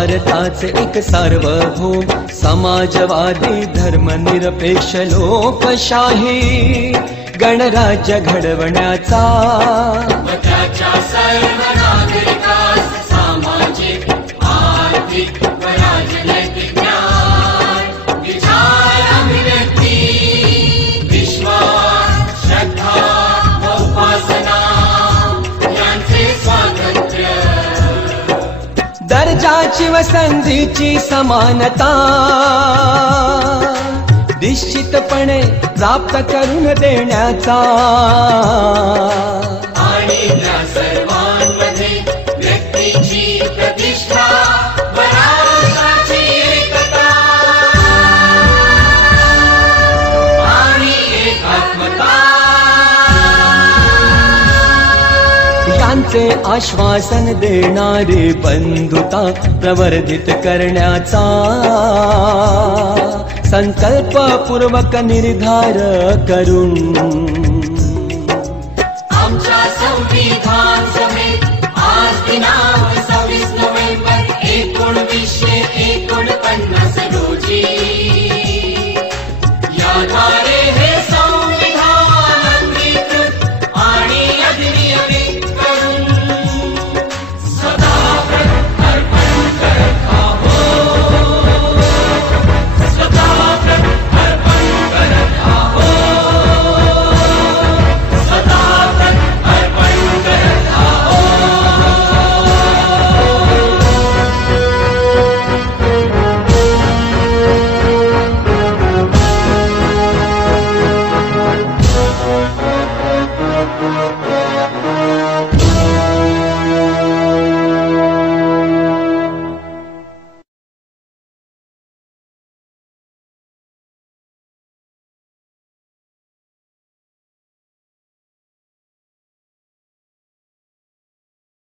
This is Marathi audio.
भारताचे एक सार्वभौम समाजवादी धर्मनिरपेक्ष लोकशाही गणराज्य घडवण्याचा त्याच्या सर्व नागरिकास सामाजिक आर्थिक व राजनैतिक न्याय विचार अभिव्यक्ती विश्वास श्रद्धा व उपासना यांचे स्वातंत्र्य दर्जाची व संधीची समानता निश्चितपणे प्राप्त करून देण्याचा आणि त्या सर्वांमध्ये व्यक्तीची प्रतिष्ठा व राष्ट्राची एकता आणि एकात्मता यांचे आश्वासन देणारी बंधुता प्रवर्धित करण्याचा संकल्पपूर्वक निर्धार करून